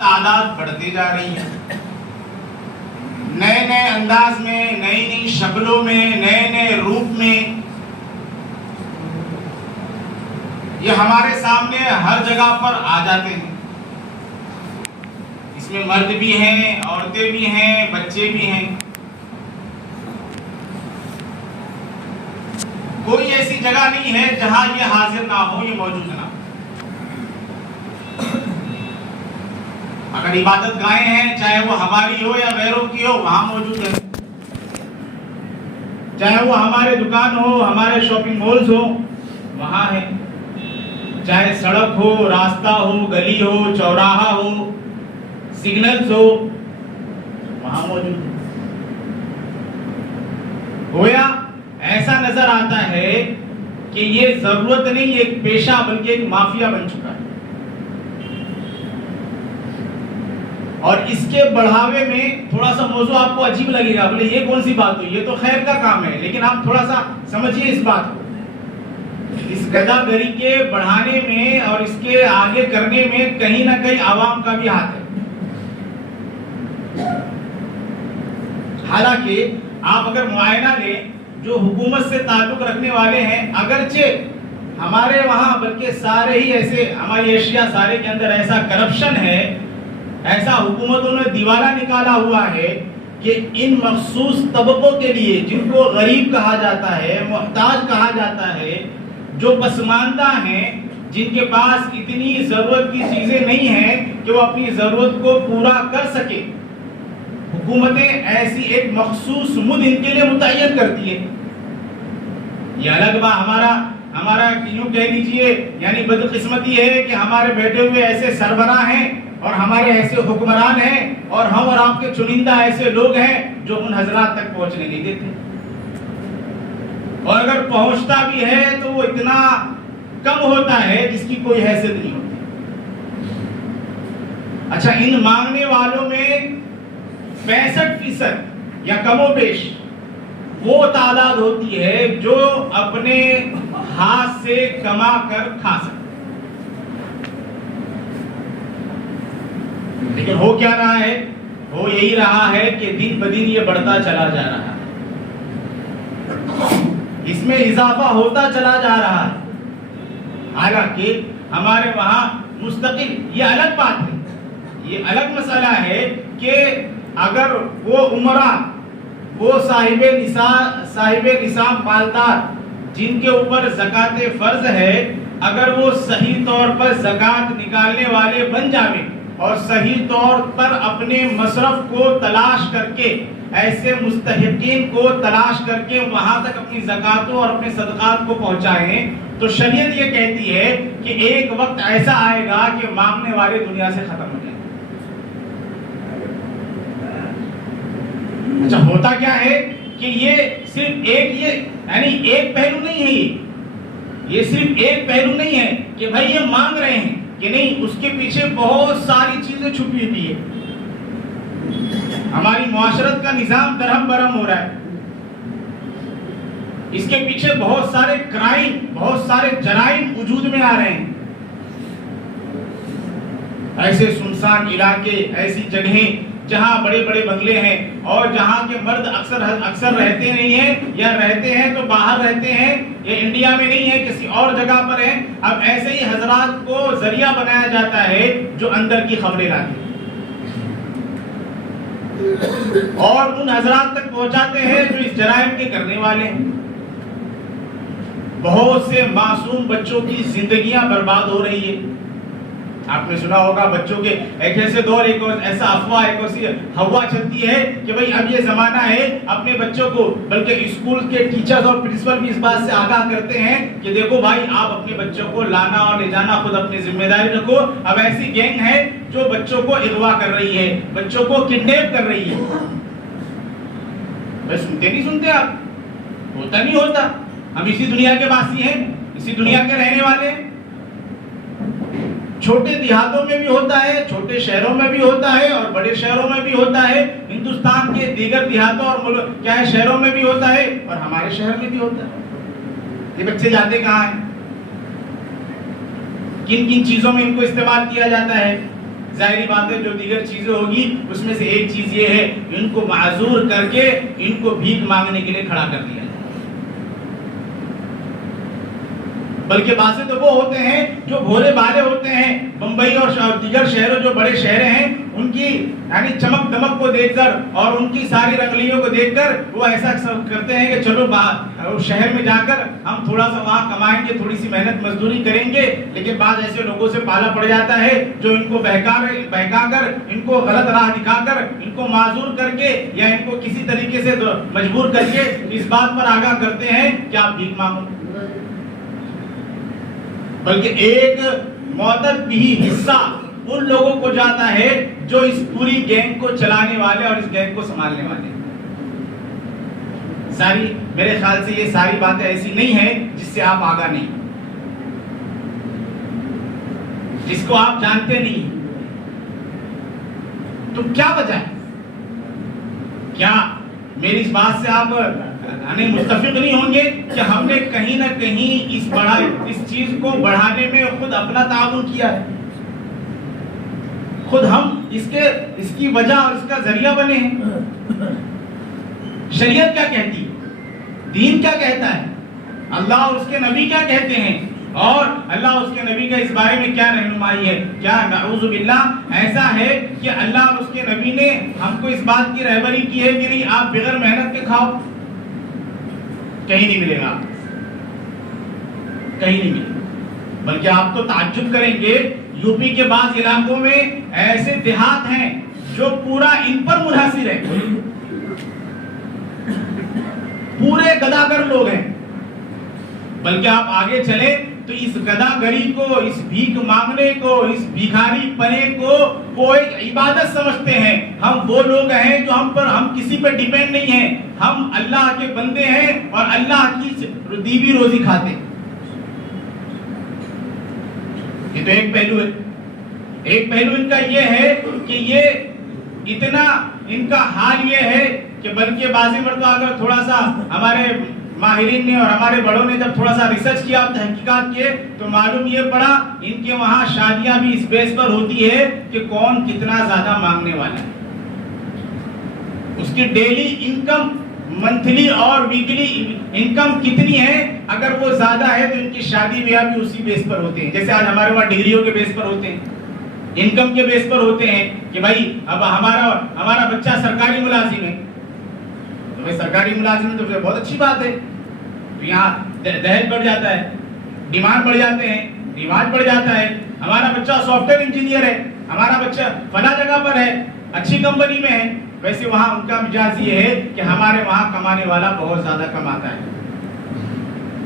تعداد بڑھتی جا رہی ہے، نئے نئے انداز میں، نئی نئی شکلوں میں، نئے نئے روپ میں یہ ہمارے سامنے ہر جگہ پر آ جاتے ہیں۔ اس میں مرد بھی ہیں، عورتیں بھی ہیں، بچے بھی ہیں۔ کوئی ایسی جگہ نہیں ہے جہاں یہ حاضر نہ ہو، یہ موجود نہ ہو۔ اگر عبادت گاہیں ہیں، چاہے وہ ہماری ہو یا غیروں کی ہو، وہاں موجود ہے۔ چاہے وہ ہمارے دکان ہو، ہمارے شاپنگ مالز ہو، وہاں ہے۔ چاہے سڑک ہو، راستہ ہو، گلی ہو، چوراہا ہو، سگنلز ہو، وہاں موجود ہے۔ گویا ایسا نظر آتا ہے کہ یہ ضرورت نہیں ایک پیشہ بلکہ ایک مافیا بن چکا ہے، اور اس کے بڑھاوے میں تھوڑا سا موضوع آپ کو عجیب لگے گا، بولے یہ کون سی بات ہوئی، یہ تو خیر کا کام ہے، لیکن آپ تھوڑا سا سمجھیے اس بات کو۔ اس گدھا گری کے بڑھانے میں اور اس کے آگے کرنے میں کہیں نہ کہیں عوام کا بھی ہاتھ ہے۔ حالانکہ آپ اگر معائنہ لیں، جو حکومت سے تعلق رکھنے والے ہیں، اگرچہ ہمارے وہاں بلکہ سارے ہی ایسے، ہماری ایشیا سارے کے اندر ایسا کرپشن ہے، ایسا حکومتوں نے دیوالہ نکالا ہوا ہے کہ ان مخصوص طبقوں کے لیے، جن کو غریب کہا جاتا ہے، محتاج کہا جاتا ہے، جو پسماندہ ہیں، جن کے پاس اتنی ضرورت کی چیزیں نہیں ہیں کہ وہ اپنی ضرورت کو پورا کر سکے، حکومتیں ایسی ایک مخصوص مد ان کے لیے متعین کرتی ہے۔ یہ الگ بات، ہمارا یوں کہہ لیجئے یعنی بدقسمتی ہے کہ ہمارے بیٹھے ہوئے ایسے سربراہ ہیں اور ہمارے ایسے حکمران ہیں اور ہم اور آپ کے چنندہ ایسے لوگ ہیں جو ان حضرات تک پہنچنے نہیں دیتے، اور اگر پہنچتا بھی ہے تو وہ اتنا کم ہوتا ہے جس کی کوئی حیثیت نہیں ہوتی۔ اچھا، ان مانگنے والوں میں 65% یا کم و بیش وہ تعداد ہوتی ہے جو اپنے ہاتھ سے کما کر کھا سکتے، لیکن ہو کیا رہا ہے؟ ہو یہی رہا ہے کہ دن بدن یہ بڑھتا چلا جا رہا ہے، اس میں اضافہ ہوتا چلا جا رہا ہے۔ حالانکہ ہمارے وہاں مستقل، یہ الگ بات ہے، یہ الگ مسئلہ ہے کہ اگر وہ عمرہ، وہ صاحب نصاب مالدار جن کے اوپر زکوٰۃ فرض ہے، اگر وہ صحیح طور پر زکوٰۃ نکالنے والے بن جاویں اور صحیح طور پر اپنے مصرف کو تلاش کر کے، ایسے مستحقین کو تلاش کر کے وہاں تک اپنی زکوٰۃوں اور اپنے صدقات کو پہنچائیں، تو شریعت یہ کہتی ہے کہ ایک وقت ایسا آئے گا کہ مانگنے والے دنیا سے ختم ہو جائیں۔ اچھا، ہوتا کیا ہے کہ یہ صرف ایک پہلو نہیں ہے، یہ صرف ایک پہلو نہیں ہے کہ بھائی یہ مانگ رہے ہیں کہ نہیں، اس کے پیچھے بہت ساری چیزیں چھپی ہوئی ہے۔ ہماری معاشرت کا نظام درہم برہم ہو رہا ہے، اس کے پیچھے بہت سارے کرائم، بہت سارے جرائم وجود میں آ رہے ہیں۔ ایسے سنسان علاقے، ایسی جگہیں جہاں بڑے بڑے بنگلے ہیں اور جہاں کے مرد اکثر رہتے نہیں ہیں، یا رہتے ہیں تو باہر رہتے ہیں، یا انڈیا میں نہیں ہے، کسی اور جگہ پر ہیں، اب ایسے ہی حضرات کو ذریعہ بنایا جاتا ہے جو اندر کی خبریں لاتے ہیں اور ان حضرات تک پہنچاتے ہیں جو اس جرائم کے کرنے والے ہیں۔ بہت سے معصوم بچوں کی زندگیاں برباد ہو رہی ہے۔ آپ نے سنا ہوگا بچوں کے ایک ایسے دور، ایک ایسا افواہ، ایک ایسی ہوا چلتی ہے کہ بھئی اب یہ زمانہ ہے اپنے بچوں کو، بلکہ اسکول کے ٹیچرز اور پرنسپل بھی اس بات سے آگاہ کرتے ہیں کہ دیکھو بھائی، آپ اپنے بچوں کو لانا اور لے جانا خود اپنی ذمہ داری رکھو۔ اب ایسی گینگ ہے جو بچوں کو اغوا کر رہی ہے، بچوں کو کڈنیپ کر رہی ہے۔ بھائی سنتے نہیں سنتے آپ؟ ہوتا نہیں ہوتا؟ ہم اسی دنیا کے باسی ہیں، اسی دنیا کے رہنے والے ہیں۔ چھوٹے دیہاتوں میں بھی ہوتا ہے، چھوٹے شہروں میں بھی ہوتا ہے اور بڑے شہروں میں بھی ہوتا ہے، ہندوستان کے دیگر دیہاتوں اور شہروں میں بھی ہوتا ہے اور ہمارے شہر میں بھی ہوتا ہے۔ یہ بچے جاتے کہاں ہیں؟ کن کن چیزوں میں ان کو استعمال کیا جاتا ہے؟ ظاہری بات ہے جو دیگر چیزیں ہوگی اس میں سے ایک چیز یہ ہے ان کو معذور کر کے ان کو بھیک مانگنے کے لیے کھڑا کر دیا جائے. بلکہ باتیں تو وہ ہوتے ہیں جو بھولے بھالے ہوتے ہیں. بمبئی اور دیگر شہروں جو بڑے شہر ہیں ان کی یعنی چمک دمک کو دیکھ کر اور ان کی ساری رنگلیوں کو دیکھ کر وہ ایسا کرتے ہیں کہ چلو شہر میں جا کر ہم تھوڑا سا وہاں کمائیں گے, تھوڑی سی محنت مزدوری کریں گے. لیکن بعض ایسے لوگوں سے پالا پڑ جاتا ہے جو ان کو بہکا کر, ان کو غلط راہ دکھا کر, ان کو معذور کر کے یا ان کو کسی طریقے سے مجبور کر کے اس بات پر آگاہ کرتے ہیں کہ آپ بھیک مانگو. بلکہ ایک معتد بھی حصہ ان لوگوں کو جاتا ہے جو اس پوری گینگ کو چلانے والے اور اس گینگ کو سنبھالنے والے. ساری میرے خیال سے یہ ساری باتیں ایسی نہیں ہیں جس سے آپ آگاہ نہیں, جس کو آپ جانتے نہیں. تو کیا وجہ ہے؟ کیا میری اس بات سے آپ متفق نہیں ہوں گے کہ ہم نے کہیں نہ کہیں اس چیز کو بڑھانے میں خود اپنا تعاون کیا ہے؟ خود ہم اس کی وجہ اور اس کا ذریعہ بنے ہیں. شریعت کیا کہتی ہے؟ دین کیا کہتا ہے؟ اللہ اور اس کے نبی کیا کہتے ہیں؟ اور اللہ اور اس کے نبی کا اس بارے میں کیا رہنمائی ہے؟ کیا نعوذ باللہ ایسا ہے کہ اللہ اور اس کے نبی نے ہم کو اس بات کی رہبری کی ہے کہ نہیں آپ بغیر محنت کے کھاؤ؟ کہیں نہیں ملے گا, کہیں نہیں ملے گا. بلکہ آپ تو تعجب کریں گے, یو پی کے بعض علاقوں میں ایسے دیہات ہیں جو پورا ان پر منحصر ہے, پورے گداگر لوگ ہیں. بلکہ آپ آگے چلیں تو اس گداگری کو, اس بھیک مانگنے کو, اس بھیکاری پنے کو وہ ایک عبادت سمجھتے ہیں. ہم وہ لوگ ہیں جو ہم کسی پر ڈیپینڈ نہیں ہیں, ہم اللہ کے بندے ہیں اور اللہ کی دی ہوئی روزی کھاتے ہیں. یہ تو ایک پہلو ہے. ایک پہلو ان کا یہ ہے کہ یہ اتنا ان کا حال یہ ہے کہ بلکہ بعض مرتبہ اگر تھوڑا سا ہمارے ماہرین نے اور ہمارے بڑوں نے جب تھوڑا سا ریسرچ کیا, تحقیقات کیے, تو معلوم یہ پڑا ان کے وہاں شادیاں بھی اس بیس پر ہوتی ہے کہ کون کتنا زیادہ مانگنے والا ہے. اس کی ڈیلی انکم, منتھلی اور ویکلی انکم کتنی ہے. اگر وہ زیادہ ہے تو ان کی شادی بیاہ بھی اسی بیس پر ہوتے ہیں. جیسے آج ہمارے وہاں ڈگریوں کے بیس پر ہوتے ہیں, انکم کے بیس پر ہوتے ہیں کہ بھائی اب ہمارا بچہ سرکاری ملازم ہے, سرکاری ملازم تو بہت اچھی بات ہے. تو یہاں دہیج بڑھ جاتا ہے, ڈیمانڈ بڑھ جاتے ہیں, رواج بڑھ جاتا ہے. ہمارا بچہ سافٹ ویئر انجینئر ہے, ہمارا بچہ فلاں جگہ پر ہے, اچھی کمپنی میں ہے. ویسے وہاں ان کا مزاج یہ ہے کہ ہمارے وہاں کمانے والا بہت زیادہ کماتا ہے.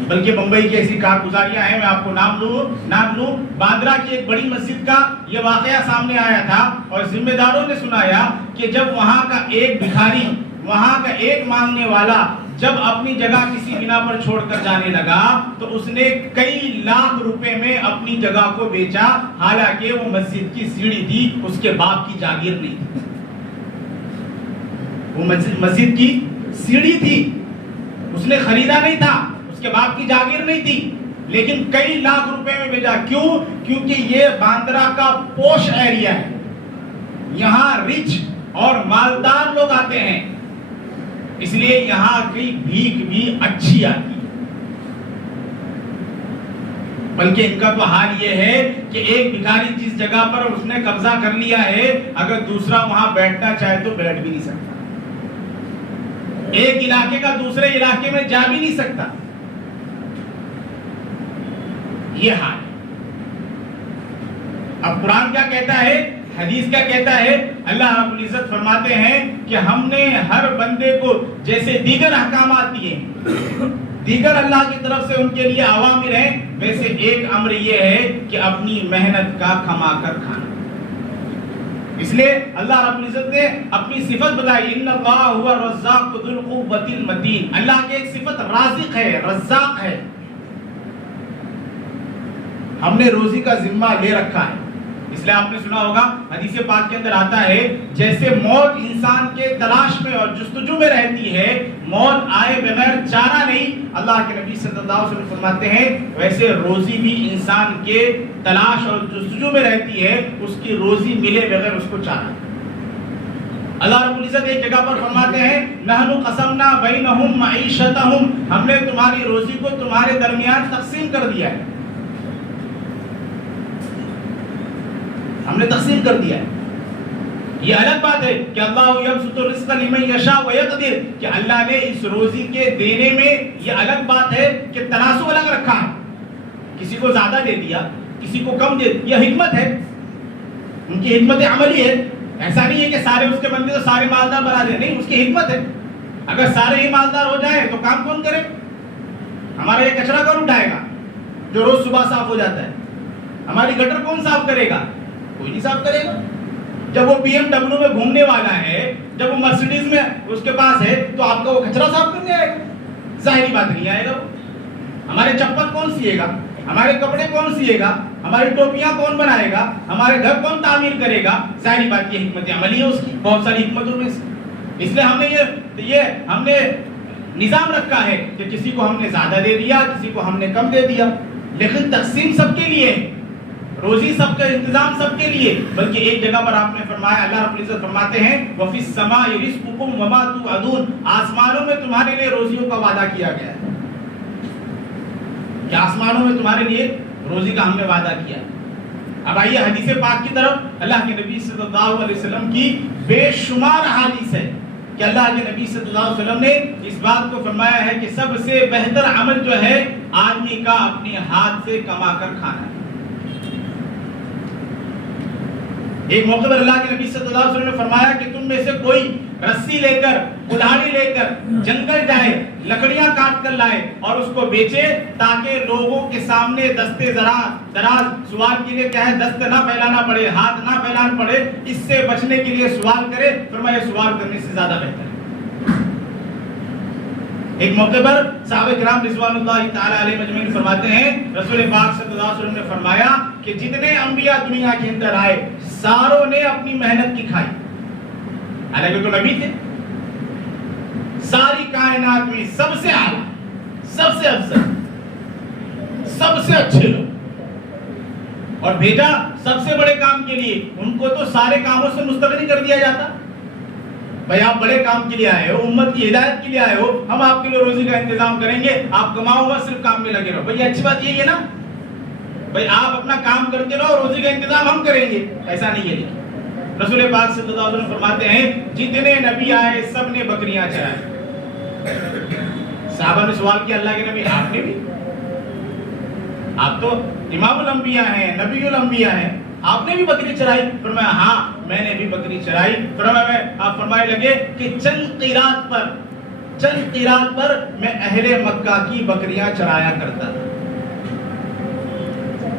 بلکہ بمبئی کی ایسی کارگزاریاں ہیں, میں آپ کو نام لوں. باندرا کی ایک بڑی مسجد کا یہ واقعہ سامنے آیا تھا اور ذمہ داروں نے سنایا کہ جب وہاں کا ایک بھکاری, وہاں کا ایک مانگنے والا جب اپنی جگہ کسی بنا پر چھوڑ کر جانے لگا تو اس نے کئی لاکھ روپے میں اپنی جگہ کو بیچا, حالانکہ وہ مسجد کی سیڑھی تھی, اس کے باپ کی جاگیر نہیں تھی. وہ مسجد کی سیڑھی تھی, اس نے خریدا نہیں تھا, اس کے باپ کی جاگیر نہیں تھی, لیکن کئی لاکھ روپے میں بیچا. کیوں؟ کیونکہ یہ باندرا کا پوش ایریا ہے, یہاں رچ اور مالدار لوگ آتے ہیں, اس لیے یہاں کی بھیک بھی اچھی آتی ہے. بلکہ ان کا تو حال یہ ہے کہ ایک بھکاری جس جگہ پر اس نے قبضہ کر لیا ہے, اگر دوسرا وہاں بیٹھنا چاہے تو بیٹھ بھی نہیں سکتا, ایک علاقے کا دوسرے علاقے میں جا بھی نہیں سکتا. یہ حال ہے. اب قرآن کیا کہتا ہے, حدیث کیا کہتا ہے؟ اللہ رب العزت فرماتے ہیں کہ ہم نے ہر بندے کو جیسے دیگر احکامات دیے, دیگر اللہ کی طرف سے ان کے لیے اوامر ہیں, ویسے ایک امر یہ ہے کہ اپنی محنت کا کما کر کھانا. اس لیے اللہ رب العزت نے اپنی صفت بتائی, ان اللہ هو الرزاق ذو القوة المتین. اللہ کی ایک صفت رازق ہے, رزاق ہے. ہم نے روزی کا ذمہ لے رکھا ہے, اس لیے آپ نے سنا ہوگا حدیث پاک کے اندر آتا ہے جیسے موت انسان کے تلاش میں اور جستجو میں رہتی ہے، موت آئے بغیر چارہ نہیں، اللہ کے نبی صلی اللہ علیہ وسلم فرماتے ہیں ویسے روزی بھی انسان کے تلاش اور جستجو میں رہتی ہے، اس کی روزی ملے بغیر اس کو چارہ۔ اللہ رب العزت ایک جگہ پر فرماتے ہیں نحن قسمنا بینہم معیشتہم، ہم نے تمہاری روزی کو تمہارے درمیان تقسیم کر دیا ہے، ہم نے تقسیم کر دیا ہے۔ یہ الگ بات ہے کہ اللہ یبسط الرزق لمن یشاء ویقدر، کہ اللہ نے اس روزی کے دینے میں یہ الگ بات ہے کہ تناسب الگ رکھا ہے، کسی کو زیادہ دے دیا کسی کو کم دے دیا، یہ حکمت ہے، ان کی حکمت عملی ہے۔ ایسا نہیں ہے کہ سارے اس کے بندے تو سارے مالدار بنا دیں، نہیں، اس کی حکمت ہے۔ اگر سارے ہی مالدار ہو جائے تو کام کون کرے؟ ہمارا یہ کچرا کون اٹھائے گا جو روز صبح صاف ہو جاتا ہے؟ ہماری گٹر کون صاف کرے گا؟ کوئی نہیں صاف کرے گا۔ جب وہ بی ایم ڈبلو میں گھومنے والا ہے، جب وہ مرسیڈیز میں اس کے پاس ہے، تو آپ کا وہ کچرا صاف کرنے آئے گا؟ ظاہری بات نہیں آئے گا۔ وہ ہمارے چپل کون سیے گا؟ ہمارے کپڑے کون سیے گا؟ ہماری ٹوپیاں کون بنائے گا؟ ہمارے گھر کون تعمیر کرے گا؟ ظاہری بات یہ حکمت عملی ہے اس کی، بہت ساری حکمتوں میں سے۔ اس لیے ہم نے نظام رکھا ہے کہ کسی کو ہم نے زیادہ دے دیا، کسی کو ہم نے کم دے دیا، لیکن تقسیم سب کے لیے، روزی سب کا انتظام سب کے لیے۔ بلکہ ایک جگہ پر آپ نے فرمایا، اللہ رب العزت فرماتے ہیں وَفِي السَّمَاءِ رِزْقُكُمْ وَمَا تُوعَدُونَ، آسمانوں میں تمہارے لیے روزیوں کا وعدہ کیا گیا ہے، کہ آسمانوں میں تمہارے لیے روزی کا ہم نے وعدہ کیا۔ اب آئیے حدیث پاک کی طرف۔ اللہ کے نبی صلی اللہ علیہ وسلم کی بے شمار احادیث ہے کہ اللہ کے نبی صلی اللہ علیہ وسلم نے اس بات کو فرمایا ہے کہ سب سے بہتر عمل جو ہے آدمی کا اپنے ہاتھ سے کما کر کھانا ہے۔ ایک موقع پر اللہ کے نبی صلی اللہ علیہ وسلم نے فرمایا کہ تم میں سے کوئی رسی لے کر، کلاڑی لے کر جنگل جائے، لکڑیاں کاٹ کر لائے اور اس کو بیچے، تاکہ لوگوں کے سامنے دستے دراز سوال کے لیے کہے، دست نہ پھیلانا پڑے، ہاتھ نہ پھیلانا پڑے، اس سے بچنے کے لیے سوال کرے۔ فرمایا سوال کرنے سے زیادہ بہتر ہے۔ ایک موقع پر صحابہ کرام رضوان اللہ تعالی علیہ مجمعین فرماتے ہیں رسول پاک صلی اللہ علیہ وسلم نے فرمایا کہ جتنے انبیاء دنیا کے اندر آئے ساروں نے اپنی محنت کی کھائی، حالانکہ تو نبی تھے، ساری کائنات میں سب سے اعلیٰ، سب سے افضل، سب سے اچھے لوگ، اور بھیجا سب سے بڑے کام کے لیے۔ ان کو تو سارے کاموں سے مستغنی کر دیا جاتا، بھائی آپ بڑے کام کے لیے آئے ہو، امت کی ہدایت کے لیے آئے ہو، ہم آپ کے لیے روزی کا انتظام کریں گے، آپ کماؤ بس صرف کام میں لگے رہو۔ بھائی اچھی بات یہی ہے نا، بھائی آپ اپنا کام کرتے رہو، روزی کا انتظام ہم کریں گے، ایسا نہیں ہے۔ لیکن رسول پاک صلی اللہ علیہ وسلم فرماتے ہیں جتنے نبی آئے سب نے بکریاں چرائیں۔ صحابہ نے سوال کیا اللہ کے نبی آپ نے بھی؟ آپ تو امام الانبیاء ہیں، نبی الانبیاء ہیں، آپ نے بھی بکری چرائی؟ فرمایا ہاں میں نے بھی بکری چرائی۔ آپ فرمائے لگے کہ چند قیرات پر میں اہل مکہ کی بکریاں چرایا کرتا تھا۔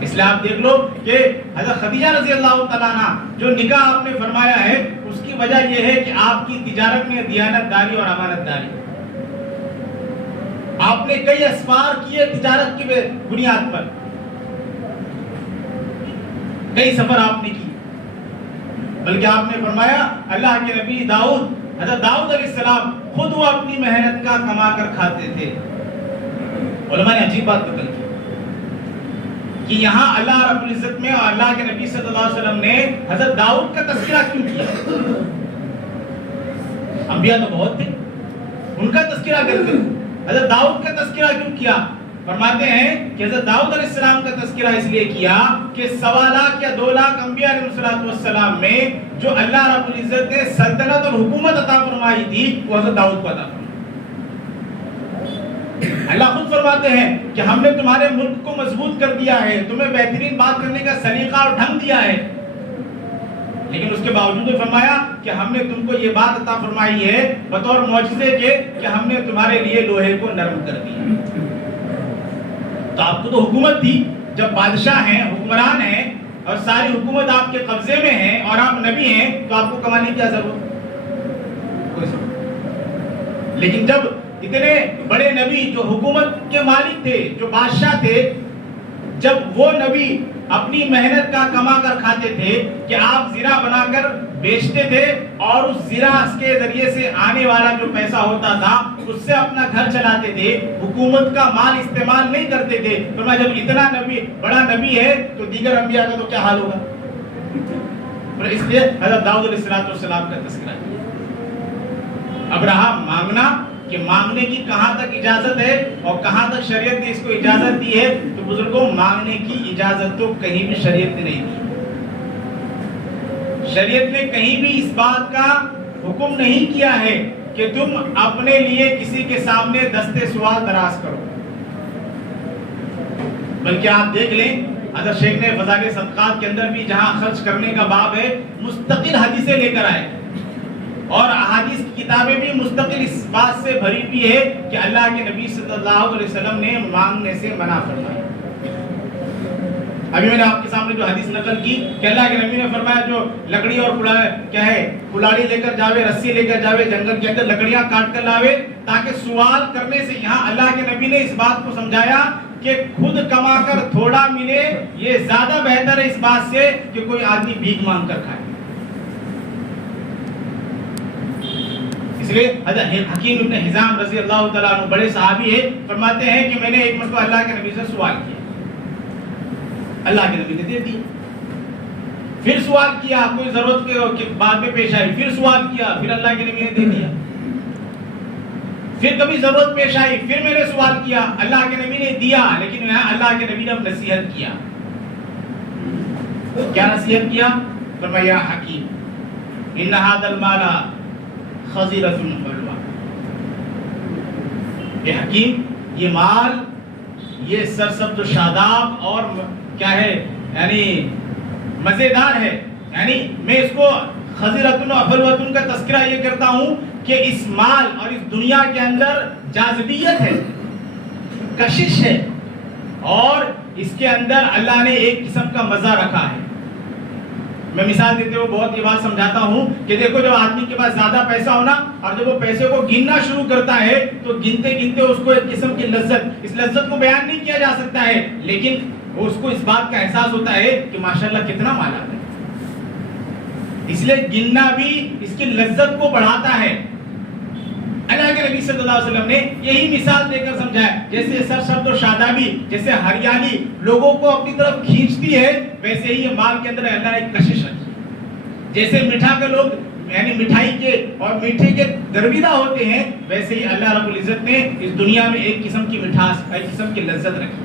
اس لیے آپ دیکھ لو کہ حضرت خدیجہ رضی اللہ تعالیٰ عنہ جو نکاح آپ نے فرمایا ہے، اس کی وجہ یہ ہے کہ آپ کی تجارت میں دیانت داری اور امانت داری، آپ نے کئی اسفار کیے تجارت کی بنیاد پر، کئی سفر آپ نے کی، بلکہ آپ نے فرمایا اللہ کے نبی داؤد، حضرت داؤد علیہ السلام خود وہ اپنی محنت کا کما کر کھاتے تھے۔ علماء نے عجیب بات بتائی کہ یہاں اللہ رب العزت میں اور اللہ کے نبی صلی اللہ علیہ وسلم نے حضرت داؤد کا تذکرہ کیوں کیا؟ انبیاء تو بہت تھے، ان کا تذکرہ کرتے، حضرت داؤد کا تذکرہ کیوں کیا؟ فرماتے ہیں کہ حضرت داؤد علیہ السلام کا تذکرہ اس لیے کیا کہ 1.25 لاکھ یا 2 لاکھ انبیاء علیہ السلام میں جو اللہ رب العزت نے سلطنت اور حکومت عطا فرمائی تھی وہ حضرت داؤد کو عطا فرمائی۔ اللہ خود فرماتے ہیں کہ ہم نے تمہارے ملک کو مضبوط کر دیا ہے، تمہیں بہترین بات کرنے کا سلیقہ اور ڈھنگ دیا ہے، لیکن اس کے باوجود فرمایا کہ ہم نے تم کو یہ بات عطا فرمائی ہے بطور معجزے کے کہ ہم نے تمہارے لیے لوہے کو نرم کر دیا۔ تو آپ کو تو حکومت تھی، جب بادشاہ ہیں، حکمران ہیں اور ساری حکومت آپ کے قبضے میں ہے اور آپ نبی ہیں، تو آپ کو کمانے کی کیا ضرورت؟ کوئی ضرورت۔ لیکن جب اتنے بڑے نبی جو حکومت کے مالک تھے، جو بادشاہ تھے، جب وہ نبی اپنی محنت کا کما کر کھاتے تھے کہ آپ زرہ بنا کر بیچتے تھے اور اس زرہ کے ذریعے سے آنے والا جو پیسہ ہوتا تھا اس سے اپنا گھر چلاتے تھے، حکومت کا مال استعمال نہیں کرتے تھے۔ فرمایا جب اتنا نبی بڑا نبی ہے تو دیگر انبیاء کا تو کیا حال ہوگا؟ اس لیے حضرت داؤد علیہ السلام کا تذکرہ ہے۔ اب رہا مانگنا کہ مانگنے کی کہاں تک اجازت ہے اور کہاں تک شریعت نے اس کو اجازت دی ہے، تو بزرگوں مانگنے کی اجازت تو کہیں بھی شریعت نے نہیں دی۔ شریعت نے کہیں بھی اس بات کا حکم نہیں کیا ہے کہ تم اپنے لیے کسی کے سامنے دستے سوال دراز کرو، بلکہ آپ دیکھ لیں حضرت شیخ نے فضائل صدقات کے اندر بھی جہاں خرچ کرنے کا باب ہے مستقل حدیثیں لے کر آئے، اور احادیث کی کتابیں بھی مستقل اس بات سے بھری ہوئی ہے کہ اللہ کے نبی صلی اللہ علیہ وسلم نے مانگنے سے منع فرمایا۔ ابھی میں نے آپ کے سامنے جو حدیث نقل کی کہ اللہ کے نبی نے فرمایا جو لکڑی اور کلاڑی لے کر جاوے، رسی لے کر جاوے، جنگل کے اندر لکڑیاں کاٹ کر لاوے، تاکہ سوال کرنے سے، یہاں اللہ کے نبی نے اس بات کو سمجھایا کہ خود کما کر تھوڑا ملے یہ زیادہ بہتر ہے اس بات سے کہ کوئی آدمی بھیک مانگ کر کھائے۔ اس لیے حضرت حکیم ابن حزام رضی اللہ تعالیٰ عنہ بڑے صحابی ہیں، فرماتے ہیں کہ میں نے ایک مرتبہ اللہ کے نبی سے سوال کیا، اللہ کے نبی نے دے دیا، پھر سوال کیا، کوئی ضرورت کے بعد میں پیش آئی، پھر سوال کیا، پھر اللہ کے نبی نے دے دیا، پھر کبھی ضرورت پیش آئی، پھر میں نے سوال کیا، اللہ کے نبی نے دیا، لیکن یہاں اللہ کے نبی نے اب نصیحت کیا۔ کیا نصیحت کیا؟ فرمایا حکیم ان ھذا المال خزیرۃ حلوہ، اے حکیم یہ مال یہ سرسبز و شاداب اور کیا ہے یعنی مزیدار ہے، یعنی میں اس کو خزیرۃ و حلوۃ کا تذکرہ یہ کرتا ہوں کہ اس مال اور اس دنیا کے اندر جاذبیت ہے، کشش ہے، اور اس کے اندر اللہ نے ایک قسم کا مزہ رکھا ہے۔ میں مثال دیتے ہوئے بہت یہ بات سمجھاتا ہوں کہ دیکھو جب آدمی کے پاس زیادہ پیسہ ہونا اور جب وہ پیسے کو گننا شروع کرتا ہے تو گنتے گنتے اس کو ایک قسم کی لذت، اس لذت کو بیان نہیں کیا جا سکتا ہے، لیکن اس کو اس بات کا احساس ہوتا ہے کہ ماشاءاللہ کتنا مال آتا ہے، اس لیے گننا بھی اس کی لذت کو بڑھاتا ہے۔ اللہ کے نبی صلی اللہ علیہ وسلم نے یہی مثال دے کر سمجھایا، جیسے سرسبز و شادابی، جیسے ہریالی لوگوں کو اپنی طرف کھینچتی ہے، ویسے ہی یہ مال کے اندر اللہ نے ایک کشش رکھی ہے۔ جیسے میٹھا کے لوگ یعنی مٹھائی کے اور میٹھے کے دربیدہ ہوتے ہیں، ویسے ہی اللہ رب العزت نے اس دنیا میں ایک قسم کی مٹھاس، ایک قسم کی لذت رکھی۔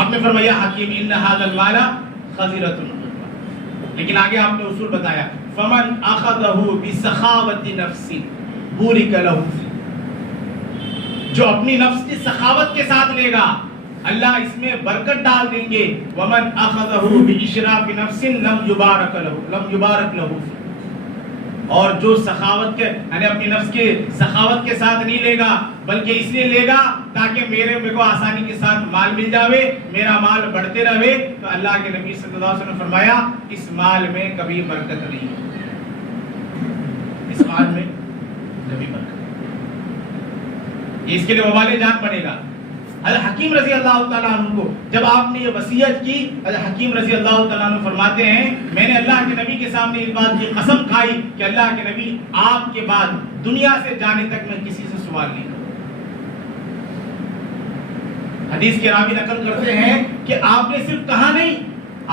آپ نے فرمایا حکیم ان ھذا المال خزیرۃ، لیکن آگے آپ نے اصول بتایا فمن اخذہ بسخاوت نفس بورک لہ، جو اپنی نفس کی سخاوت کے ساتھ لے گا اللہ اس میں برکت ڈال دیں گے، ومن اخذہ باشراف نفس لم یبارک لہ، اور جو سخاوت کے یعنی اپنی نفس کے سخاوت کے ساتھ نہیں لے گا بلکہ اس لیے لے گا تاکہ میرے کو آسانی کے ساتھ مال مل جاوے، میرا مال بڑھتے رہے، تو اللہ کے نبی صلی اللہ علیہ وسلم نے فرمایا اس مال میں کبھی برکت نہیں ہے، اس مال میں کبھی برکت نہیں، اس کے لیے وبال جان بنے گا۔ حضرت حکیم رضی اللہ تعالیٰ عنہ کو جب آپ نے یہ وصیت کی، حضرت حکیم رضی اللہ تعالیٰ عنہ فرماتے ہیں میں نے اللہ کے نبی کے سامنے اس بات کی قسم کھائی کہ اللہ کے نبی آپ کے بعد دنیا سے جانے تک میں کسی سے سوال نہیں کروں۔ حدیث کے راوی نقل کرتے ہیں کہ آپ نے صرف کہا نہیں،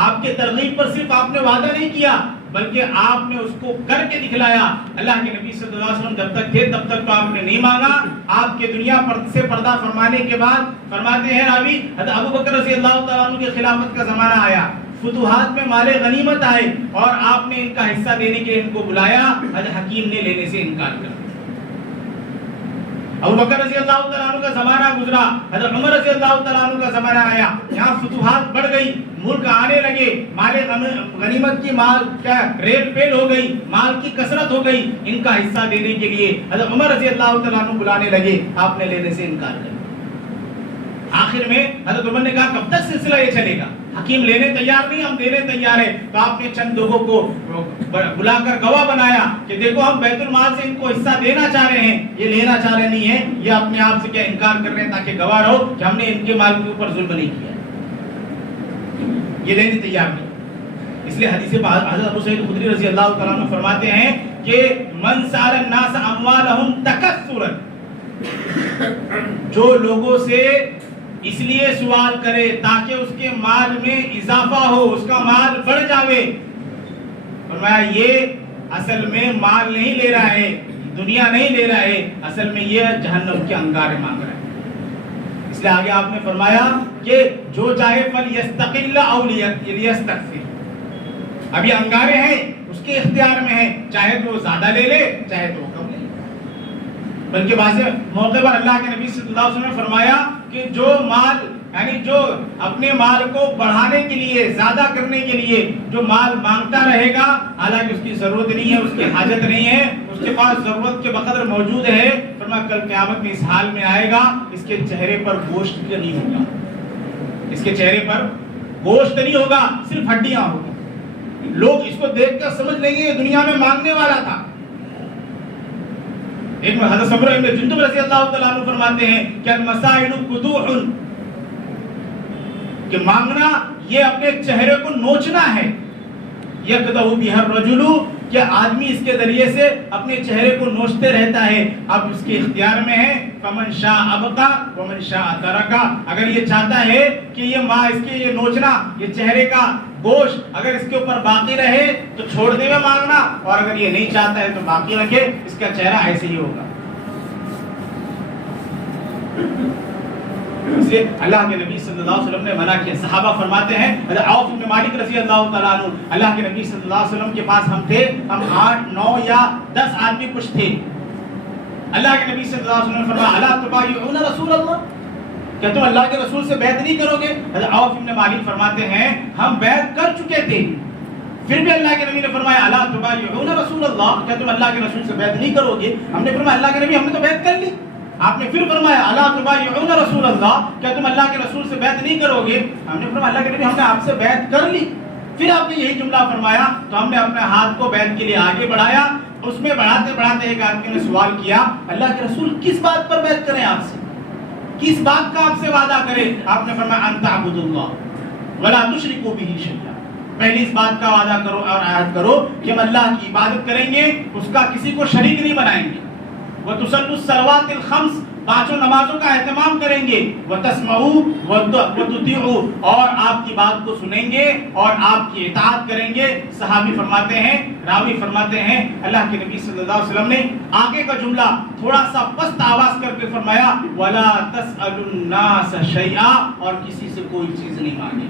آپ کے ترغیب پر صرف آپ نے وعدہ نہیں کیا بلکہ آپ نے اس کو کر کے دکھلایا۔ اللہ کے نبی صلی اللہ علیہ وسلم جب تک تھے تب تک تو آپ نے نہیں مانگا، آپ کے دنیا سے پردہ فرمانے کے بعد فرماتے ہیں راوی حضرت ابو بکر رضی اللہ تعالیٰ عنہ کی خلافت کا زمانہ آیا، فتوحات میں مال غنیمت آئے اور آپ نے ان کا حصہ دینے کے ان کو بلایا، حضرت حکیم نے لینے سے انکار کر دیا۔ ابو بکر رضی اللہ تعالیٰ عنہ کا زمانہ گزرا، حضرت عمر رضی اللہ تعالیٰ عنہ کا زمانہ آیا، یہاں فتوحات بڑھ گئی، ملک آنے لگے، مال غنیمت کی مال کیا ریل پیل ہو گئی، مال کی کثرت ہو گئی، ان کا حصہ دینے کے لیے حضرت عمر رضی اللہ تعالیٰ عنہ بلانے لگے، آپ نے لینے سے انکار کر دیا۔ آخر میں حضرت عمر نے کہا کب تک سلسلہ یہ چلے گا، حکیم لینے تیار نہیں، ہم دینے تیار ہیں، تو آپ نے چند لوگوں کو بلا کر گواہ بنایا کہ دیکھو ہم بیت المال سے ان کو حصہ دینا چاہ رہے ہیں، یہ لینا چاہ رہے نہیں ہیں، یہ اپنے آپ سے کیا انکار کر رہے ہیں تاکہ گواہ رہو کہ ہم نے ان کے مال کے اوپر ظلم نہیں کیا۔ یہ لینے تیار نہیں. اس لیے حدیث حضرت ابو سعید خدری رضی اللہ تعالیٰ عنہ فرماتے ہیں کہ من سأل الناس اموالهم تکثرا، جو لوگوں سے اس لیے سوال کرے تاکہ اس کے مال میں اضافہ ہو، اس کا مال بڑھ جاوے، فرمایا یہ اصل میں مال نہیں لے رہا ہے، دنیا نہیں لے رہا ہے، اصل میں یہ جہنم کے انگارے مانگ رہا ہے. اس لیے آگے آپ نے فرمایا کہ جو چاہے فلیستقل او لیستکثر، اب یہ انگارے ہیں اس کے اختیار میں ہیں، چاہے تو وہ زیادہ لے لے چاہے تو وہ کم لے لے. بلکہ بعض موقع پر اللہ کے نبی صلی اللہ علیہ وسلم نے فرمایا کہ جو مال یعنی جو اپنے مال کو بڑھانے کے لیے، زیادہ کرنے کے لیے جو مال مانگتا رہے گا، حالانکہ اس کی ضرورت نہیں ہے، اس کی حاجت نہیں ہے، اس کے پاس ضرورت کے بقدر موجود ہے، فرمایا کل قیامت میں اس حال میں آئے گا اس کے چہرے پر گوشت نہیں ہوگا، اس کے چہرے پر گوشت نہیں ہوگا، صرف ہڈیاں ہوگی. لوگ اس کو دیکھ کر سمجھ لیں گے یہ دنیا میں مانگنے والا تھا. ایک میں حضرت سمرہ ابن جندب رضی اللہ تعالیٰ عنہ فرماتے ہیں کہ المسائل قدوح، کہ مانگنا یہ اپنے چہرے کو نوچنا ہے. یقدح بها الرجل، کہ آدمی اس کے ذریعے سے اپنے چہرے کو نوچتے رہتا ہے. اب اس کے اختیار میں ہے فمن شاء ابقى ومن شاء ترك، اگر یہ چاہتا ہے کہ اس کے یہ نوچنا، یہ چہرے کا گوشت اگر اس کے اوپر باقی رہے تو چھوڑ دے میں مانگنا، اور اگر یہ نہیں چاہتا ہے تو باقی رکھے، اس کا چہرہ ایسے ہی ہوگا. اس لیے اللہ کے نبی صلی اللہ علیہ وسلم نے منع کیا. صحابہ فرماتے ہیں، حضرت عوف بن مالک رضی اللہ تعالیٰ عنہ، اللہ کے نبی صلی اللہ علیہ وسلم کے پاس ہم تھے، ہم 8 9 یا 10 آدمی کچھ تھے. اللہ کے نبی صلی اللہ علیہ وسلم نے فرمایا الا تبایعون رسول اللہ، کیا تم اللہ کے رسول سے بیعت نہیں کرو گے؟ حضرت عوف بن مالک فرماتے ہیں ہم بیعت کر چکے تھے، پھر بھی اللہ کے نبی نے فرمایا الا تبایعون رسول اللہ، کیا تم اللہ کے رسول سے بیعت نہیں کرو گے؟ ہم نے فرمایا اللہ کے نبی ہم نے تو بیعت کر لی. آپ نے پھر فرمایا الا تبایعون رسول اللہ، کیا تم اللہ کے رسول سے بیعت نہیں کرو گے؟ ہم نے فرمایا اللہ کے نبی ہم نے آپ سے بیعت کر لی. پھر آپ نے یہی جملہ فرمایا تو ہم نے اپنے ہاتھ کو بیعت کے لیے آگے بڑھایا. اس میں بڑھاتے بڑھاتے ایک آدمی نے سوال کیا اللہ کے رسول کس بات پر بیعت کریں آپ سے، کس بات کا آپ سے وعدہ کریں؟ آپ نے فرمایا ان تعبدوا اللہ ولا تشرکوا به شیئا، پہلی اس بات کا وعدہ کرو اور عہد کرو کہ ہم اللہ کی عبادت کریں گے، اس کا کسی کو شریک نہیں بنائیں گے. وتصلوا الصلوات الخمس، 5 نمازوں کا اہتمام کریں گے. وتسمعوا وتطيعوا، اور آپ کی بات کو سنیں گے اور آپ کی اطاعت کریں گے. صحابی فرماتے ہیں، راوی فرماتے ہیں اللہ کے نبی صلی اللہ علیہ وسلم نے آگے کا جملہ تھوڑا سا پست آواز کر کے فرمایا ولا تسألوا الناس شيئا، اور کسی سے کوئی چیز نہیں مانگے.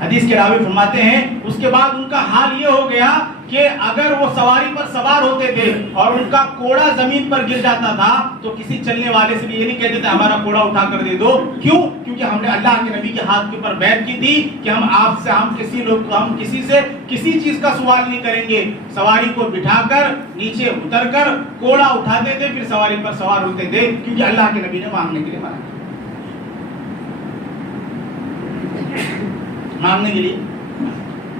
حدیث کے راوی فرماتے ہیں اس کے بعد ان کا حال یہ ہو گیا کہ اگر وہ سواری پر سوار ہوتے تھے اور ان کا کوڑا زمین پر گر جاتا تھا تو کسی چلنے والے سے بھی یہ نہیں کہتے تھے ہمارا کوڑا اٹھا کر دے دو. کیوں؟ کیونکہ ہم نے اللہ کے نبی کے ہاتھ کے اوپر بیعت کی تھی کہ ہم کسی سے کسی چیز کا سوال نہیں کریں گے. سواری کو بٹھا کر نیچے اتر کر کوڑا اٹھاتے تھے، پھر سواری پر سوار ہوتے تھے، کیونکہ اللہ کے نبی نے مانگنے کے لیے منع کیا. مانگنے کے لیے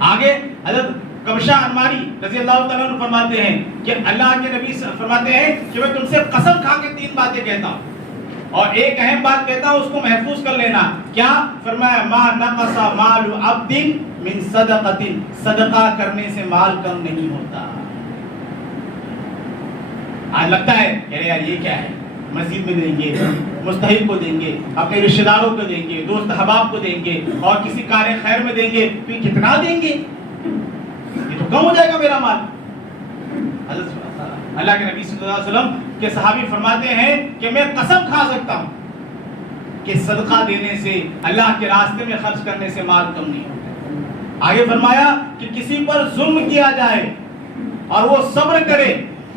آگے حضرت کبشہ انماری رضی اللہ تعالیٰ عنہ فرماتے ہیں کہ اللہ کے نبی فرماتے ہیں کہ میں تم سے قسم کھا کے 3 باتیں کہتا ہوں اور ایک اہم بات کہتا ہوں، اس کو محفوظ کر لینا. کیا؟ فرمایا ما نقص مال عبد من صدقۃ، صدقہ کرنے سے مال کم نہیں ہوتا. آج لگتا ہے یار یہ کیا ہے، مسجد میں دیں گے، مستحق کو دیں گے، اپنے رشتہ داروں کو دیں گے، دوست احباب کو دیں گے، اور کسی کار خیر میں دیں گے، پھر کتنا دیں گے، یہ تو کم ہو جائے گا میرا مال. حضرت اللہ کے نبی صلی اللہ علیہ وسلم کے صحابی فرماتے ہیں کہ میں قسم کھا سکتا ہوں کہ صدقہ دینے سے، اللہ کے راستے میں خرچ کرنے سے مال کم نہیں ہوتا. آگے فرمایا کہ کسی پر ظلم کیا جائے اور وہ صبر کرے،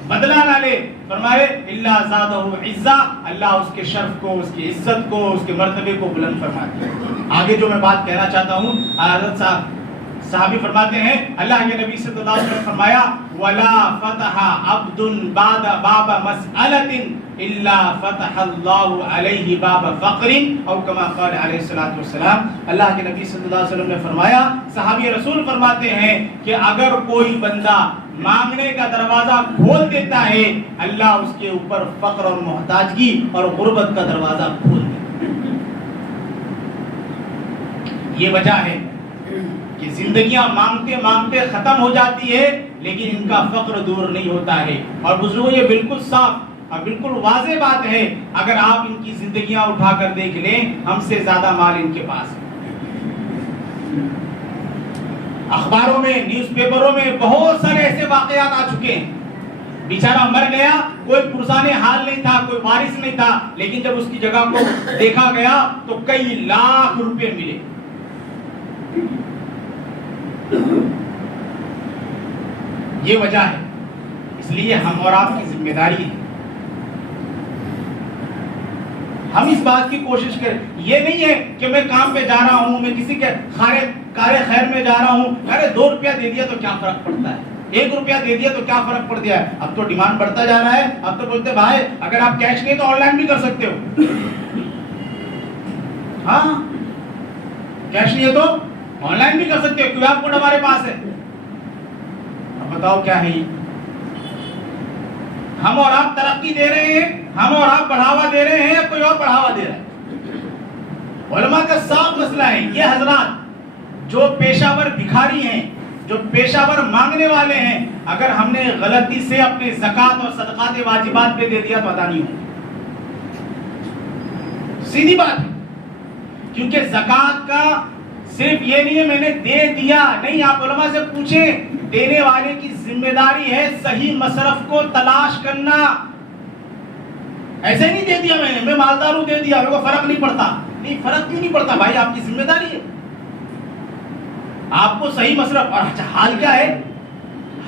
بدلہ نہ لے، فرمائے الا زادہ عزا، اللہ اس کے شرف کو، اس کی عزت کو، اس کے مرتبے کو بلند فرماتے ہیں. آگے جو میں بات کہنا چاہتا ہوں، حضرت صحابی فرماتے ہیں اللہ کے نبی صلی اللہ علیہ وسلم نے فرمایا ولا فتح عبد بعد باب مسألة الا فتح اللہ علیہ باب فقر او کما قال علیہ الصلوۃ والسلام. اللہ کے نبی صلی اللہ علیہ وسلم نے فرمایا، صحابی رسول فرماتے ہیں کہ اگر کوئی بندہ مانگنے کا دروازہ کھول دیتا ہے اللہ اس کے اوپر فقر اور محتاجگی اور غربت کا دروازہ کھول دیتا ہے. یہ وجہ ہے کہ زندگیاں مانگتے مانگتے ختم ہو جاتی ہے لیکن ان کا فقر دور نہیں ہوتا ہے. اور بزرگوں یہ بالکل صاف اور بالکل واضح بات ہے, اگر آپ ان کی زندگیاں اٹھا کر دیکھ لیں ہم سے زیادہ مال ان کے پاس ہے. اخباروں میں نیوز پیپروں میں بہت سارے ایسے واقعات آ چکے ہیں, بیچارہ مر گیا, کوئی پرسان حال نہیں تھا, کوئی وارث نہیں تھا, لیکن جب اس کی جگہ کو دیکھا گیا تو کئی لاکھ روپے ملے. یہ وجہ ہے, اس لیے ہم اور آپ کی ذمہ داری ہے ہم اس بات کی کوشش کریں. یہ نہیں ہے کہ میں کام پہ جا رہا ہوں, میں کسی کے کار خیر میں جا رہا ہوں, ارے 2 روپیہ دے دیا تو کیا فرق پڑتا ہے, 1 روپیہ دے دیا تو کیا فرق پڑ گیا ہے. اب تو ڈیمانڈ بڑھتا جا رہا ہے, اب تو بولتے بھائی اگر آپ کیش نہیں تو آن لائن بھی کر سکتے ہو. ہاں کیش نہیں ہے تو آن لائن بھی کر سکتے ہو, کیو آر کوڈ ہمارے پاس ہے. اب بتاؤ کیا ہے یہ. ہم اور آپ ترقی دے رہے ہیں, ہم اور آپ بڑھاوا دے رہے ہیں یا کوئی اور بڑھاوا دے رہا ہے. علماء کا صاف مسئلہ ہے, یہ حضرات جو پیشہ ور بھکاری ہیں, جو پیشہ ور مانگنے والے ہیں, اگر ہم نے غلطی سے اپنے زکوٰۃ اور صدقات واجبات پہ دے دیا تو ادا نہیں ہوگا. سیدھی بات ہے, کیونکہ زکوٰۃ کا صرف یہ نہیں ہے میں نے دے دیا, نہیں, آپ علماء سے پوچھیں, دینے والے کی ذمہ داری ہے صحیح مصرف کو تلاش کرنا. ایسے نہیں دے دیا میں مالدار ہوں دے دیا, میرے کو فرق نہیں پڑتا. نہیں, فرق کیوں نہیں پڑتا بھائی, آپ کی ذمہ داری ہے, آپ کو صحیح مصرف. اور اچھا حال کیا ہے,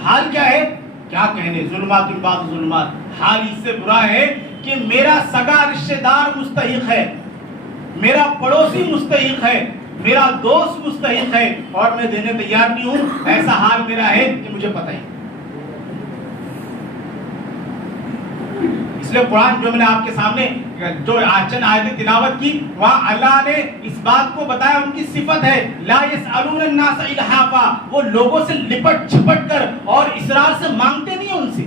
حال کیا ہے, کیا کہنے, ظلمات بعد ظلمات. حال اس سے برا ہے کہ میرا سگا رشتہ دار مستحق ہے, میرا پڑوسی مستحق ہے, میرا دوست مستحق ہے اور میں دینے تیار نہیں ہوں. ایسا حال میرا ہے کہ مجھے پتہ ہے. اس لیے قرآن جو میں نے آپ کے سامنے جو چند آیتیں تلاوت کی, وہاں اللہ نے اس بات کو بتایا, ان کی صفت ہے لا یسألون الناس الحافا, وہ لوگوں سے لپٹ چھپٹ کر اور اصرار سے مانگتے نہیں ہیں ان سے,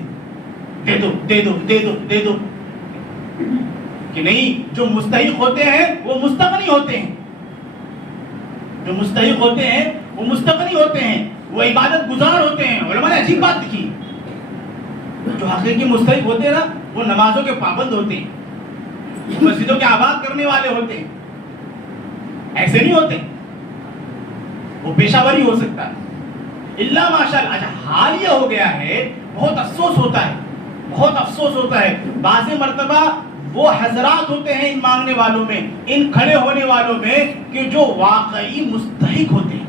دے دو دے دو دے دو دے دو. کہ نہیں, جو مستحق ہوتے ہیں وہ مستغنی ہوتے ہیں, جو مستحق ہوتے ہیں وہ مستغنی ہوتے ہیں, وہ عبادت گزار ہوتے ہیں. علماء نے عجیب بات لکھی, جو حقیقی مستحق ہوتے ہیں نا وہ نمازوں کے پابند ہوتے ہیں, مسجدوں کے آباد کرنے والے ہوتے ہیں. ایسے نہیں ہوتے, وہ پیشہ وری ہو سکتا ہے اللہ ماشاءاللہ. اچھا حال یہ ہو گیا ہے, بہت افسوس ہوتا ہے, بہت افسوس ہوتا ہے, بعض مرتبہ وہ حضرات ہوتے ہیں ان مانگنے والوں میں, ان کھڑے ہونے والوں میں, کہ جو واقعی مستحق ہوتے ہیں,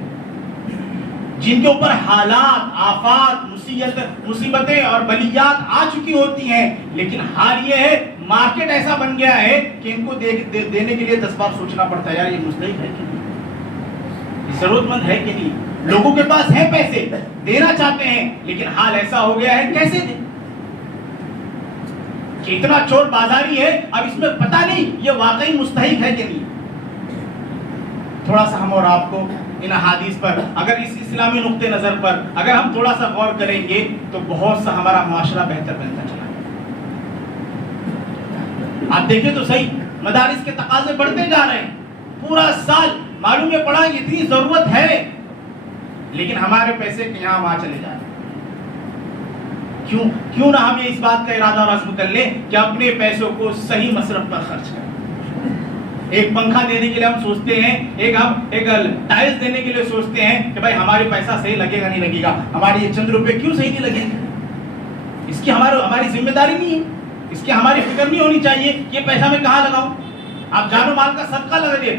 جن کے اوپر حالات, آفات, مصیبتیں اور بلیات آ چکی ہوتی ہیں, لیکن حال یہ ہے مارکیٹ ایسا بن گیا ہے کہ ان کو دینے کے لیے 10 بار سوچنا پڑتا ہے, یار یہ مستحق ہے کہ نہیں, یہ ضرورت مند ہے کہ نہیں. لوگوں کے پاس ہیں پیسے, دینا چاہتے ہیں, لیکن حال ایسا ہو گیا ہے کیسے دیں, کہ اتنا چور بازاری ہے, اب اس میں پتہ نہیں یہ واقعی مستحق ہے کہ نہیں. تھوڑا سا ہم اور آپ کو ان احادیث پر, اگر اس اسلامی نقطہ نظر پر اگر ہم تھوڑا سا غور کریں گے تو بہت سا ہمارا معاشرہ بہتر بنتا چلا ہے. آپ دیکھیں تو صحیح, مدارس کے تقاضے بڑھتے جا رہے ہیں, پورا سال معلوم ہے پڑھائی کی اتنی ضرورت ہے, لیکن ہمارے پیسے یہاں وہاں چلے جا رہے ہیں. کیوں نہ ہم اس بات کا ارادہ اور عزم کر لیں کہ اپنے پیسوں کو صحیح مصرف پر خرچ کریں. ایک پنکھا دینے کے لیے ہم سوچتے ہیں, ایک ٹائلز دینے کے لیے سوچتے ہیں کہ بھائی ہمارے پیسہ صحیح لگے گا نہیں لگے گا, ہمارے یہ چند روپے کیوں صحیح نہیں لگے گا, اس کی ہماری ذمہ داری نہیں ہے, اس کی ہماری فکر نہیں ہونی چاہیے کہ یہ پیسہ میں کہاں لگاؤں. آپ جان و مال کا صدقہ لگا دیں,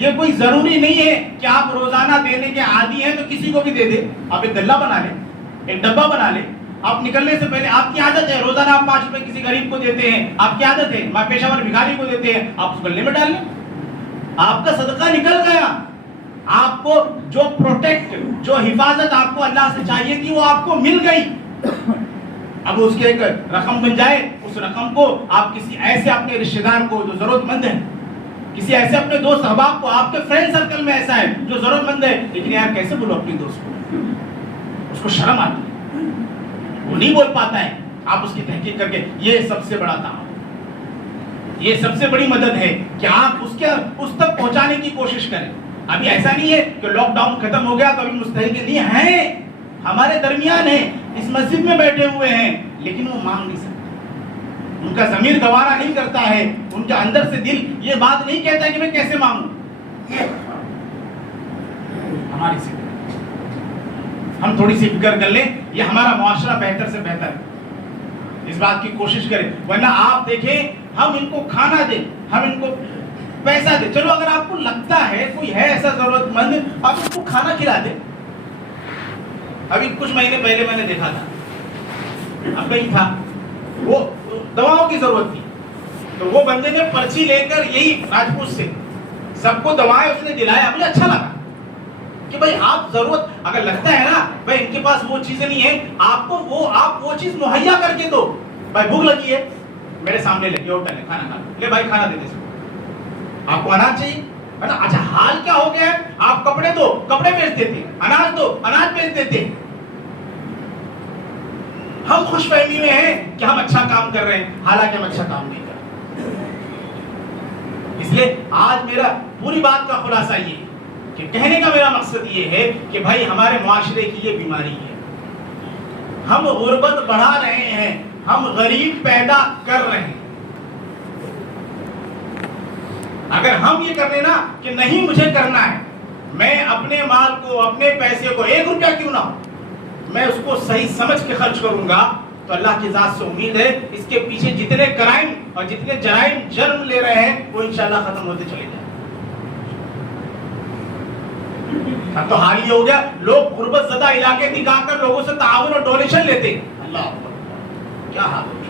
یہ کوئی ضروری نہیں ہے کہ آپ روزانہ دینے کے عادی ہیں تو کسی کو بھی دے دیں. آپ ایک گلہ بنا لیں, ایک ڈبہ بنا لیں, آپ نکلنے سے پہلے آپ کی عادت ہے روزانہ آپ 5 روپے کسی غریب کو دیتے ہیں, آپ کی عادت ہے پیشہ ور بھکاری کو دیتے ہیں, آپ اس گلے میں ڈال لیں, آپ کا صدقہ نکل گیا. آپ کو جو پروٹیکٹ, جو حفاظت آپ کو اللہ سے چاہیے تھی وہ آپ کو مل گئی. اب اس کے ایک رقم بن جائے, اس رقم کو آپ کسی ایسے اپنے رشتہ دار کو جو ضرورت مند ہے, کسی ایسے اپنے دوست احباب کو, آپ کے فرینڈ سرکل میں ایسا ہے جو ضرورت مند ہے, لیکن یار کیسے بولو اپنے دوست کو, اس کو شرم آتی ہے, وہ نہیں بول پاتا ہے. آپ اس کی تحقیق کر کے, یہ سب سے بڑا تعاون, یہ سب سے بڑی مدد ہے کہ آپ اس تک پہنچانے کی کوشش کریں. ابھی ایسا نہیں ہے کہ لاک ڈاؤن ختم ہو گیا تو ابھی مستحق نہیں ہیں، ہمارے درمیان ہیں، اس مسجد میں بیٹھے ہوئے ہیں، لیکن وہ مانگ نہیں سکتے، ان کا ضمیر گوارا نہیں کرتا ہے، ان کے اندر سے دل یہ بات نہیں کہتا کہ میں کیسے مانگوں۔ ہماری فکر، ہم تھوڑی سی فکر کر لیں، یہ ہمارا معاشرہ بہتر سے بہتر ہے، اس بات کی کوشش کریں۔ ورنہ آپ دیکھیں ہم ان کو کھانا دیں، ہم ان کو پیسہ دیں، چلو اگر آپ کو لگتا ہے کوئی ہے ایسا ضرورت مند آپ ان کو کھانا کھلا دیں۔ ابھی کچھ مہینے پہلے میں نے دیکھا تھا، اب کہیں تھا، وہ دواؤں کی ضرورت تھی، تو وہ بندے نے پرچی لے کر یہی راجپوت سے سب کو دوائیں اس نے دلایا۔ مجھے اچھا لگا کہ بھائی آپ ضرورت اگر لگتا ہے نا بھائی ان کے پاس وہ چیزیں نہیں ہیں، آپ کو وہ چیز مہیا کر کے دو۔ بھائی بھوک لگی ہے، میرے سامنے لگی ہوٹل ہے، کھانا کھا لے بھائی، کھانا دے دے سکو۔ آپ کو اناج چاہیے، اچھا حال کیا ہو گیا ہے، آپ کپڑے دو کپڑے بیچ دیتے، اناج دو اناج بیچ دیتے۔ ہم خوش فہمی میں ہیں کہ ہم اچھا کام کر رہے ہیں، حالانکہ ہم اچھا کام نہیں کر رہے۔ اس لیے آج میرا پوری بات کا خلاصہ یہ ہے کہ کہنے کا میرا مقصد یہ ہے کہ بھائی ہمارے معاشرے کی یہ بیماری ہے، ہم غربت بڑھا رہے ہیں، ہم غریب پیدا کر رہے ہیں۔ اگر ہم یہ کر لیں نا کہ نہیں مجھے کرنا ہے، میں اپنے مال کو اپنے پیسے کو 1 روپیہ کیوں نہ ہو میں اس کو صحیح سمجھ کے خرچ کروں گا، تو اللہ کی ذات سے امید ہے اس کے پیچھے جتنے کرائم اور جتنے جرائم جنم لے رہے ہیں وہ انشاءاللہ ختم ہوتے چلے جائیں۔ اب تو حال یہ ہو گیا، لوگ غربت زدہ علاقے دکھا کر لوگوں سے تعاون اور ڈونیشن لیتے ہیں۔ اللہ کیا حال ہو گیا،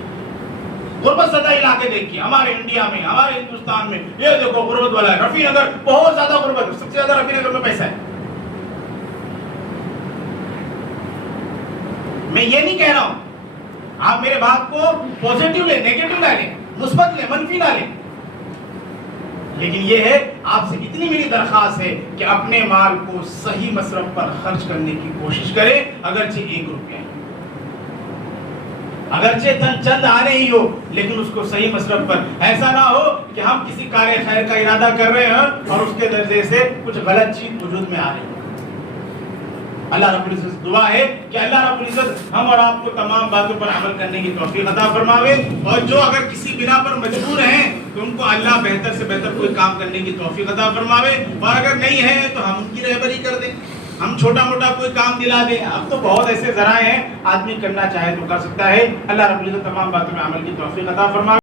غربت زدہ علاقے دیکھیے ہمارے انڈیا میں، ہمارے ہندوستان میں، یہ دیکھو غربت والا ہے، رفیع نگر بہت زیادہ غربت ہے، سب سے زیادہ رفیع نگر میں پیسہ ہے۔ میں یہ نہیں کہہ رہا ہوں آپ میرے بات کو پوزیٹیو لیں، نیگیٹو نہ لیں، مثبت لیں، منفی نہ لیں، لیکن یہ ہے آپ سے اتنی میری درخواست ہے کہ اپنے مال کو صحیح مصرف پر خرچ کرنے کی کوشش کریں، اگرچہ 1 روپیہ، اگرچہ چند آنے ہی ہو، لیکن اس کو صحیح مصرف پر۔ ایسا نہ ہو کہ ہم کسی کار خیر کا ارادہ کر رہے ہیں اور اس کے درجے سے کچھ غلط چیز وجود میں آ رہی ہے۔ اللہ رب العزت دعا ہے کہ اللہ رب العزت ہم اور آپ کو تمام باتوں پر عمل کرنے کی توفیق عطا فرماوے، اور جو اگر کسی بنا پر مجبور ہیں تو ان کو اللہ بہتر سے بہتر کوئی کام کرنے کی توفیق عطا فرماوے، اور اگر نہیں ہے تو ہم ان کی رہبری کر دیں، ہم چھوٹا موٹا کوئی کام دلا دیں۔ اب تو بہت ایسے ذرائع ہیں، آدمی کرنا چاہے تو کر سکتا ہے۔ اللہ رب العزت تمام باتوں میں عمل کی توفیق عطا فرماوے۔